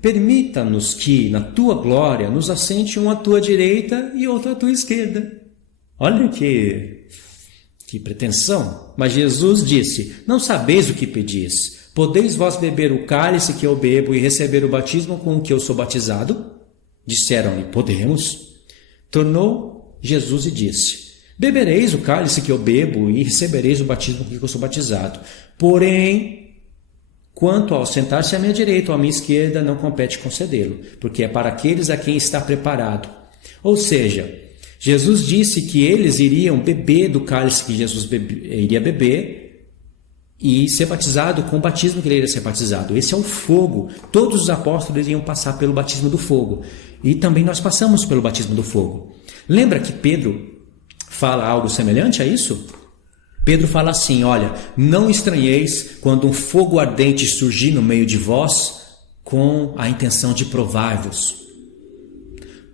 permita-nos que, na tua glória, nos assente um à tua direita e outro à tua esquerda. Olha que pretensão. Mas Jesus disse: não sabeis o que pedis. Podeis vós beber o cálice que eu bebo e receber o batismo com o que eu sou batizado? Disseram-lhe: podemos. Tornou Jesus e disse: bebereis o cálice que eu bebo e recebereis o batismo com que eu sou batizado. Porém, quanto ao sentar-se à minha direita ou à minha esquerda, não compete concedê-lo, porque é para aqueles a quem está preparado. Ou seja, Jesus disse que eles iriam beber do cálice que Jesus iria beber e ser batizado com o batismo que ele iria ser batizado. Esse é o fogo. Todos os apóstolos iriam passar pelo batismo do fogo. E também nós passamos pelo batismo do fogo. Lembra que Pedro fala algo semelhante a isso? Pedro fala assim: olha, não estranheis quando um fogo ardente surgir no meio de vós com a intenção de provar-vos.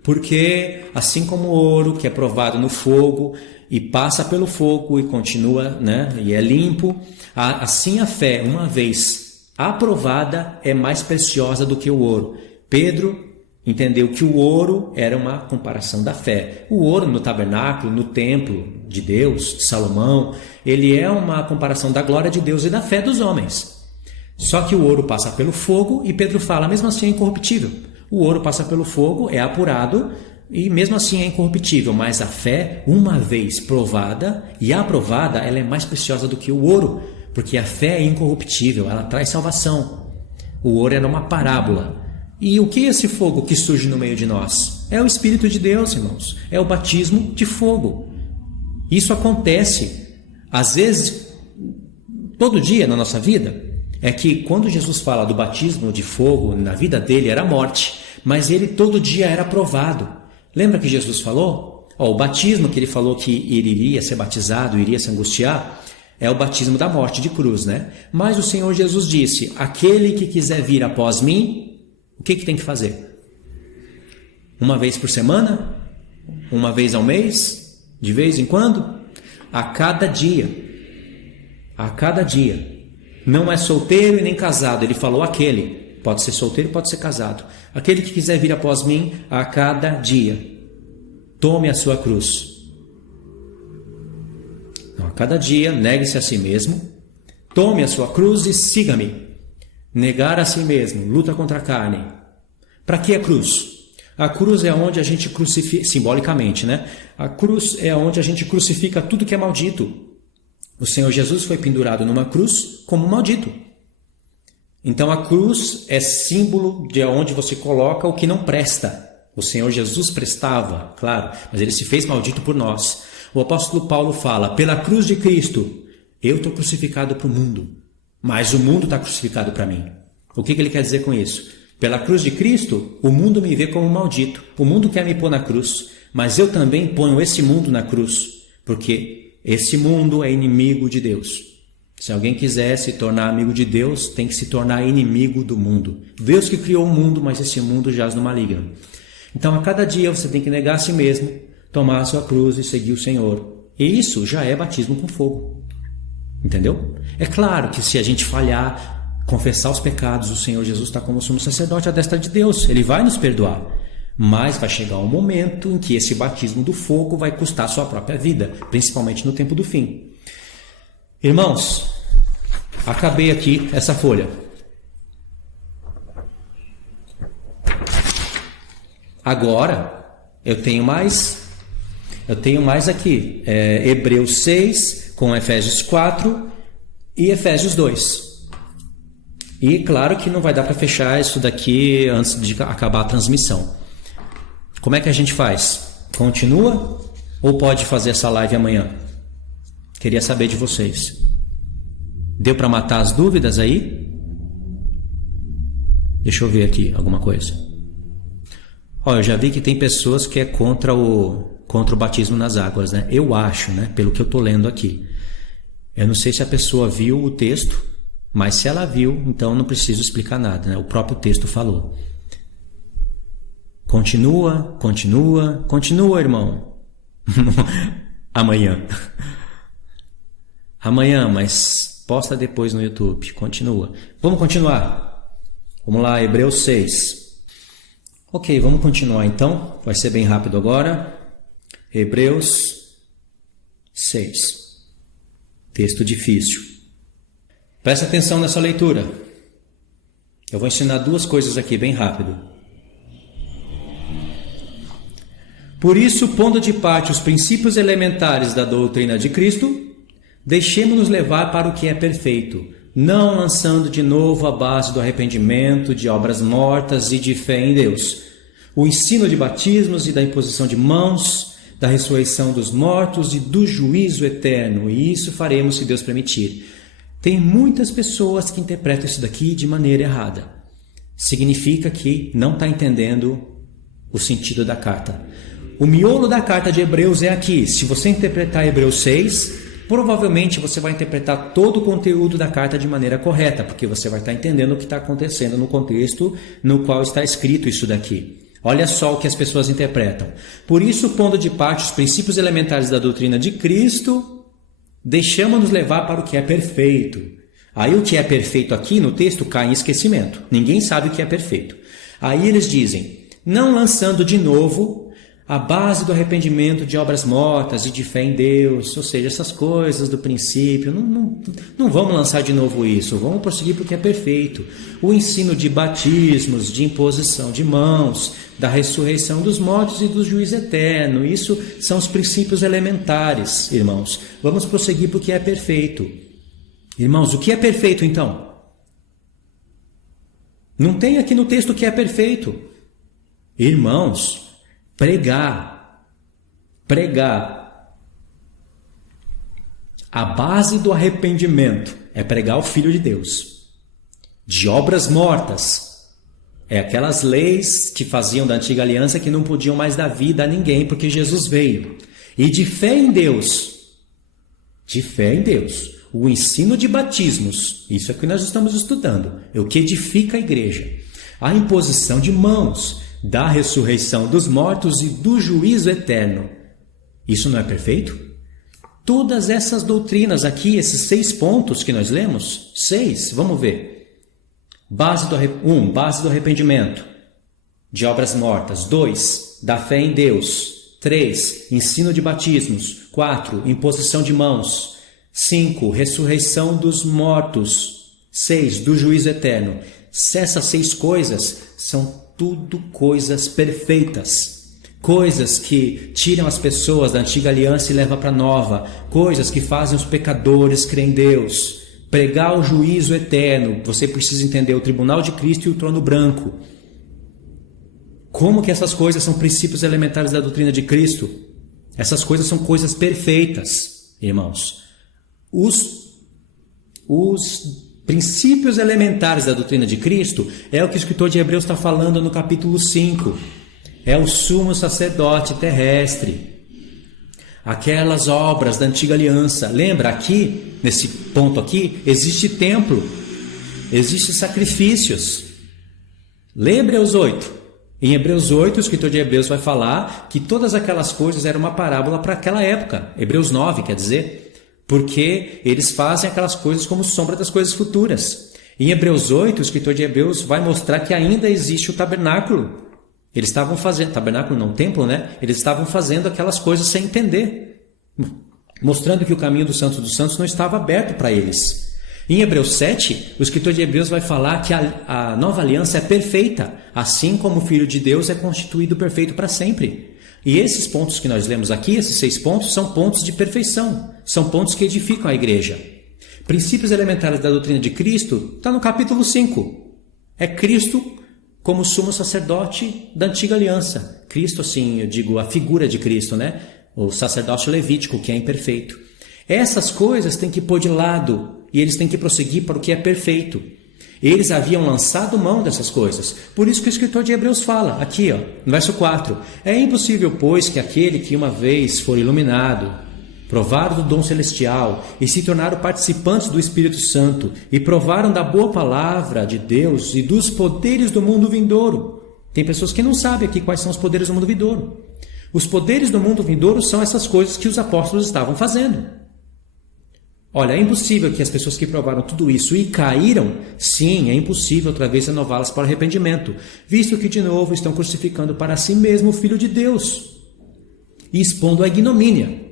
Porque assim como o ouro que é provado no fogo e passa pelo fogo e continua, né, e é limpo, assim a fé, uma vez aprovada, é mais preciosa do que o ouro. Pedro entendeu que o ouro era uma comparação da fé. O ouro no tabernáculo, no templo de Deus, de Salomão, ele é uma comparação da glória de Deus e da fé dos homens. Só que o ouro passa pelo fogo e Pedro fala, mesmo assim é incorruptível. O ouro passa pelo fogo, é apurado e mesmo assim é incorruptível. Mas a fé, uma vez provada e aprovada, ela é mais preciosa do que o ouro, porque a fé é incorruptível, ela traz salvação. O ouro era uma parábola. E o que é esse fogo que surge no meio de nós? É o Espírito de Deus, irmãos. É o batismo de fogo. Isso acontece, às vezes, todo dia na nossa vida. É que quando Jesus fala do batismo de fogo, na vida dele era morte, mas ele todo dia era provado. Lembra que Jesus falou? O batismo que ele falou que ele iria ser batizado, iria se angustiar, é o batismo da morte de cruz, né? Mas o Senhor Jesus disse: aquele que quiser vir após mim, o que tem que fazer? Uma vez por semana? Uma vez ao mês? De vez em quando? A cada dia. A cada dia. Não é solteiro e nem casado. Ele falou aquele. Pode ser solteiro, pode ser casado. Aquele que quiser vir após mim, a cada dia. Tome a sua cruz. Então, a cada dia, negue-se a si mesmo. Tome a sua cruz e siga-me. Negar a si mesmo, luta contra a carne. Para que a cruz? A cruz é onde a gente crucifica, simbolicamente, né? A cruz é onde a gente crucifica tudo que é maldito. O Senhor Jesus foi pendurado numa cruz como maldito. Então a cruz é símbolo de onde você coloca o que não presta. O Senhor Jesus prestava, claro, mas ele se fez maldito por nós. O apóstolo Paulo fala: pela cruz de Cristo, eu estou crucificado para o mundo, mas o mundo está crucificado para mim. O que ele quer dizer com isso? Pela cruz de Cristo, o mundo me vê como maldito. O mundo quer me pôr na cruz, mas eu também ponho esse mundo na cruz, porque esse mundo é inimigo de Deus. Se alguém quiser se tornar amigo de Deus, tem que se tornar inimigo do mundo. Deus que criou o mundo, mas esse mundo jaz no maligno. Então, a cada dia você tem que negar a si mesmo, tomar a sua cruz e seguir o Senhor. E isso já é batismo com fogo. Entendeu? É claro que se a gente falhar, confessar os pecados, o Senhor Jesus está como sumo sacerdote à destra de Deus. Ele vai nos perdoar. Mas vai chegar um momento em que esse batismo do fogo vai custar a sua própria vida, principalmente no tempo do fim. Irmãos, acabei aqui essa folha. Agora, eu tenho mais aqui. Hebreus 6 com Efésios 4 e Efésios 2. E claro que não vai dar para fechar isso daqui antes de acabar a transmissão. Como é que a gente faz? Continua ou pode fazer essa live amanhã? Queria saber de vocês. Deu para matar as dúvidas aí? Deixa eu ver aqui alguma coisa. Eu já vi que tem pessoas que é contra o batismo nas águas, né? Eu acho, né? Pelo que eu estou lendo aqui. Eu não sei se a pessoa viu o texto, mas se ela viu, então não preciso explicar nada, né? O próprio texto falou. Continua, irmão. Amanhã, mas posta depois no YouTube. Continua. Vamos continuar. Vamos lá, Hebreus 6. Ok, vamos continuar então. Vai ser bem rápido agora. Hebreus 6. Texto difícil. Presta atenção nessa leitura. Eu vou ensinar duas coisas aqui bem rápido. Por isso, pondo de parte os princípios elementares da doutrina de Cristo, deixemo-nos levar para o que é perfeito, não lançando de novo a base do arrependimento, de obras mortas e de fé em Deus, o ensino de batismos e da imposição de mãos, da ressurreição dos mortos e do juízo eterno, e isso faremos se Deus permitir. Tem muitas pessoas que interpretam isso daqui de maneira errada. Significa que não está entendendo o sentido da carta. O miolo da carta de Hebreus é aqui. Se você interpretar Hebreus 6, provavelmente você vai interpretar todo o conteúdo da carta de maneira correta, porque você vai estar entendendo o que está acontecendo no contexto no qual está escrito isso daqui. Olha só o que as pessoas interpretam. Por isso, pondo de parte os princípios elementares da doutrina de Cristo, deixamos-nos levar para o que é perfeito. Aí o que é perfeito aqui no texto cai em esquecimento. Ninguém sabe o que é perfeito. Aí eles dizem, não lançando de novo a base do arrependimento de obras mortas e de fé em Deus, ou seja, essas coisas do princípio, não vamos lançar de novo isso, vamos prosseguir porque é perfeito. O ensino de batismos, de imposição de mãos, da ressurreição dos mortos e do juízo eterno, isso são os princípios elementares, irmãos. Vamos prosseguir porque é perfeito. Irmãos, o que é perfeito então? Não tem aqui no texto o que é perfeito. Irmãos, pregar. A base do arrependimento é pregar o Filho de Deus. De obras mortas, é aquelas leis que faziam da antiga aliança que não podiam mais dar vida a ninguém porque Jesus veio. E de fé em Deus, o ensino de batismos, isso é o que nós estamos estudando, é o que edifica a igreja. A imposição de mãos, da ressurreição dos mortos e do juízo eterno. Isso não é perfeito? Todas essas doutrinas aqui, esses 6 pontos que nós lemos, 6, vamos ver. Base do arrependimento, de obras mortas. 2, da fé em Deus. 3, ensino de batismos. 4, imposição de mãos. 5, ressurreição dos mortos. 6, do juízo eterno. Essas 6 coisas são tudo coisas perfeitas, coisas que tiram as pessoas da antiga aliança e levam para a nova, coisas que fazem os pecadores crer em Deus, pregar o juízo eterno. Você precisa entender o tribunal de Cristo e o trono branco. Como que essas coisas são princípios elementares da doutrina de Cristo? Essas coisas são coisas perfeitas, irmãos. Os princípios elementares da doutrina de Cristo é o que o escritor de Hebreus está falando no capítulo 5. É o sumo sacerdote terrestre. Aquelas obras da antiga aliança. Lembra aqui, nesse ponto aqui, existe templo. Existem sacrifícios. Lê Hebreus 8. Em Hebreus 8, o escritor de Hebreus vai falar que todas aquelas coisas eram uma parábola para aquela época. Hebreus 9, quer dizer... porque eles fazem aquelas coisas como sombra das coisas futuras. Em Hebreus 8, o escritor de Hebreus vai mostrar que ainda existe o tabernáculo. Eles estavam fazendo, tabernáculo não, templo, né? Eles estavam fazendo aquelas coisas sem entender, mostrando que o caminho dos santos não estava aberto para eles. Em Hebreus 7, o escritor de Hebreus vai falar que a nova aliança é perfeita, assim como o Filho de Deus é constituído perfeito para sempre. E esses pontos que nós lemos aqui, esses 6 pontos, são pontos de perfeição. São pontos que edificam a igreja. Princípios elementares da doutrina de Cristo está no capítulo 5. É Cristo como sumo sacerdote da antiga aliança. Cristo, assim, eu digo, a figura de Cristo, né? O sacerdócio levítico, que é imperfeito. Essas coisas têm que pôr de lado e eles têm que prosseguir para o que é perfeito. Eles haviam lançado mão dessas coisas. Por isso que o escritor de Hebreus fala, aqui, ó, no verso 4. É impossível, pois, que aquele que uma vez for iluminado, provaram do dom celestial e se tornaram participantes do Espírito Santo e provaram da boa palavra de Deus e dos poderes do mundo vindouro. Tem pessoas que não sabem aqui quais são os poderes do mundo vindouro. Os poderes do mundo vindouro são essas coisas que os apóstolos estavam fazendo. Olha, é impossível que as pessoas que provaram tudo isso e caíram, sim, é impossível outra vez renová-las para o arrependimento, visto que de novo estão crucificando para si mesmo o Filho de Deus e expondo a ignomínia.